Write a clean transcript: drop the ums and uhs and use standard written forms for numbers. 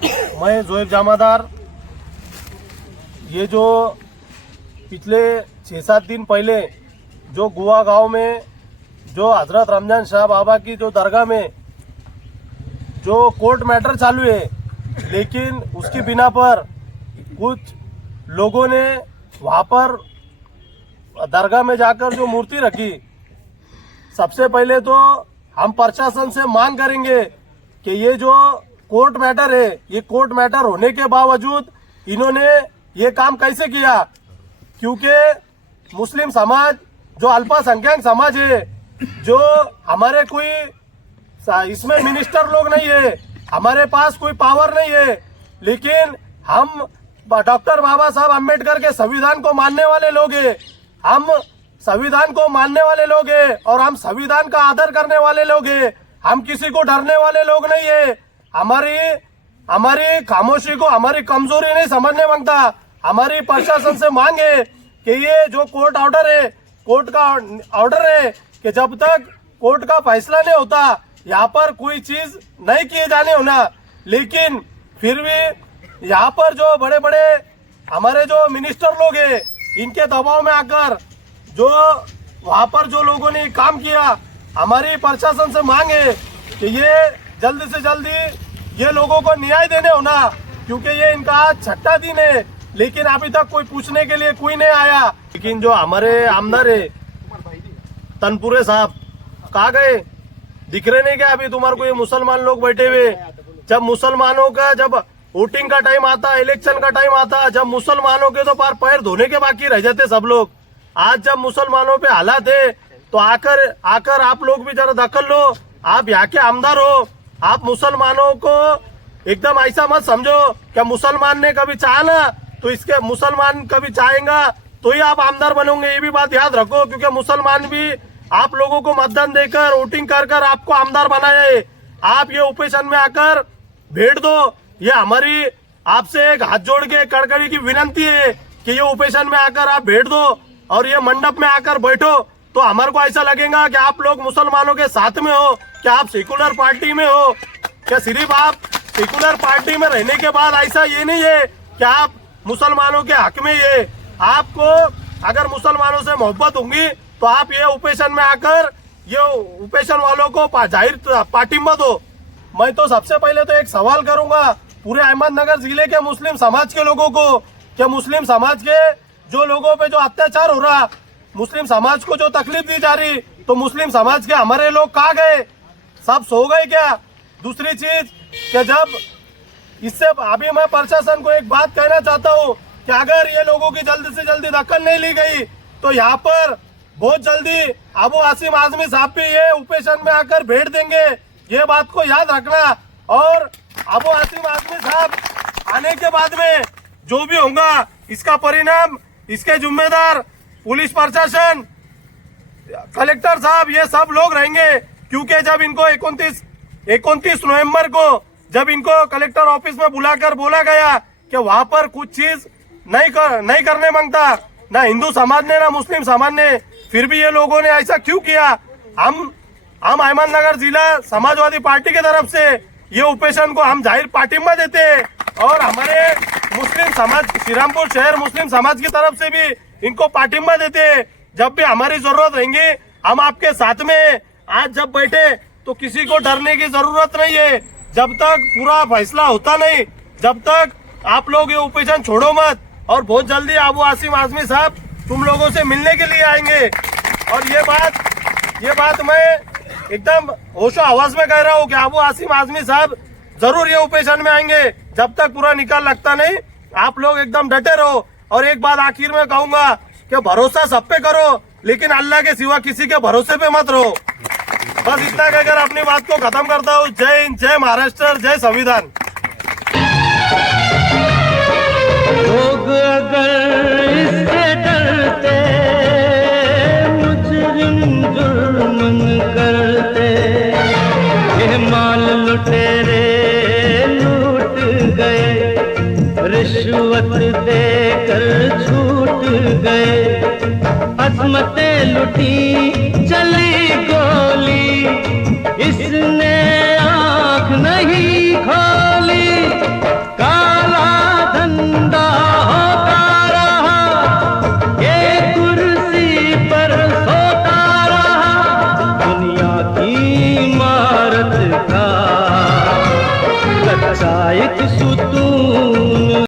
मैं जोएब जामादार, ये जो पिछले 6-7 दिन पहले जो गुआ गांव में जो हजरत रमजान शाह बाबा की जो दरगाह में जो कोर्ट मैटर चालू है, लेकिन उसकी बिना पर कुछ लोगों ने वहाँ पर दरगाह में जाकर जो मूर्ति रखी। सबसे पहले तो हम प्रशासन से मांग करेंगे कि ये जो कोर्ट मैटर है, ये कोर्ट मैटर होने के बावजूद इन्होंने ये काम कैसे किया, क्योंकि मुस्लिम समाज जो अल्पसंख्यक समाज है, जो हमारे कोई इसमें मिनिस्टर लोग नहीं है, हमारे पास कोई पावर नहीं है, लेकिन हम डॉक्टर बाबा साहब अम्बेडकर के संविधान को मानने वाले लोग हैं, हम संविधान को मानने वाले लोग हैं और हम संविधान का आदर करने वाले लोग हैं। हम किसी को डरने वाले लोग नहीं है। हमारी खामोशी को हमारी कमजोरी नहीं समझने मांगता। हमारी प्रशासन से मांग है कि ये जो कोर्ट ऑर्डर है, कोर्ट का ऑर्डर है कि जब तक कोर्ट का फैसला नहीं होता यहाँ पर कोई चीज नहीं किए जाने होना। लेकिन फिर भी यहाँ पर जो बड़े बड़े हमारे जो मिनिस्टर लोग हैं, इनके दबाव में आकर जो वहाँ पर जो लोगों ने काम किया, हमारी प्रशासन से मांग है कि ये जल्द से जल्दी ये लोगों को न्याय देने होना, क्योंकि ये इनका 6ठा दिन है, लेकिन अभी तक कोई पूछने के लिए कोई नहीं आया। लेकिन जो हमारे आमदार है तनपुरे साहब कहाँ गए, दिख रहे नहीं क्या अभी तुम्हारे को? ये मुसलमान लोग बैठे हुए, जब मुसलमानों का जब वोटिंग का टाइम आता, इलेक्शन का टाइम आता, जब मुसलमानों के तो पैर धोने के बाकी रह जाते सब लोग। आज जब मुसलमानों पे हालात है तो आकर आप लोग भी जरा दखल लो। आप यहाँ के आमदार हो, आप मुसलमानों को एकदम ऐसा मत समझो क्या मुसलमान ने कभी चाहा ना तो इसके मुसलमान कभी चाहेगा तो ही आप आमदार बनोगे। ये भी बात याद रखो, क्योंकि मुसलमान भी आप लोगों को मतदान देकर वोटिंग कर आपको आमदार बनाया है। आप ये ओपोजिशन में आकर भेंट दो। ये हमारी आपसे एक हाथ जोड़ के कड़कड़ी की विनती है कि ये ओपोजिशन में आकर आप भेंट दो और ये मंडप में आकर बैठो, तो हमारे को ऐसा लगेगा कि आप लोग मुसलमानों के साथ में हो, क्या आप सेकुलर पार्टी में हो। क्या सिर्फ आप सेकुलर पार्टी में रहने के बाद ऐसा ये नहीं है कि आप मुसलमानों के हक में ये आपको अगर मुसलमानों से मोहब्बत होगी तो आप ये ओपोजिशन में आकर ये ओपोजिशन वालों को जाहिर पार्टिंबा दो। मैं तो सबसे पहले तो एक सवाल करूंगा पूरे अहमदनगर जिले के मुस्लिम समाज के लोगों को, कि मुस्लिम समाज के जो लोगों पे जो अत्याचार हो रहा, मुस्लिम समाज को जो तकलीफ दी जा रही, तो मुस्लिम समाज के हमारे लोग कहाँ गए? सब सो गए क्या? दूसरी चीज कि जब इससे अभी मैं प्रशासन को एक बात कहना चाहता हूँ कि अगर ये लोगों की जल्द से जल्दी दखल नहीं ली गई तो यहाँ पर बहुत जल्दी अबू आसिम आजमी साहब भी ये ओपोजिशन में आकर भेंट देंगे। ये बात को याद रखना। और अबू आसिम आजमी साहब आने के बाद में जो भी होगा इसका परिणाम इसके जिम्मेदार पुलिस प्रशासन, कलेक्टर साहब, ये सब लोग रहेंगे। क्योंकि जब इनको 29 नवंबर को जब इनको कलेक्टर ऑफिस में बुलाकर बोला गया कि वहां पर कुछ चीज नहीं करने मांगता, ना हिंदू समाज ने ना मुस्लिम समाज ने, फिर भी ये लोगों ने ऐसा क्यों किया? हम अहमदनगर जिला समाजवादी पार्टी की तरफ से ये ओपोजिशन को हम जाहिर पार्टिंबा देते हैं और हमारे मुस्लिम समाज श्रीरामपुर शहर मुस्लिम समाज की तरफ से भी इनको पार्टिंबा देते हैं। जब भी हमारी जरूरत रहेगी हम आपके साथ में। आज जब बैठे तो किसी को डरने की जरूरत नहीं है। जब तक पूरा फैसला होता नहीं, जब तक आप लोग ये ओपोजिशन छोड़ो मत। और बहुत जल्दी अबू आसिम आजमी साहब तुम लोगों से मिलने के लिए आएंगे। और ये बात मैं एकदम होशो आवाज में कह रहा हूँ कि अबू आसिम आजमी साहब जरूर ये ओपोजिशन में आएंगे। जब तक पूरा निकाल लगता नहीं, आप लोग एकदम डटे रहो। और एक बात आखिर में कहूंगा कि भरोसा सब पे करो, लेकिन अल्लाह के सिवा किसी के भरोसे पे मत रहो। बस इतना कहकर अपनी बात को खत्म करता हूँ। जय हिंद, जय महाराष्ट्र, जय संविधान। लोग अगर इससे डरते मुजरिम जुर्म करते, ये माल लुटेरे लूट गए, रिश्वत देकर छूट गए, अजमतें लुटी चली गोली, इसने आँख नहीं खोली। सा एक सुतून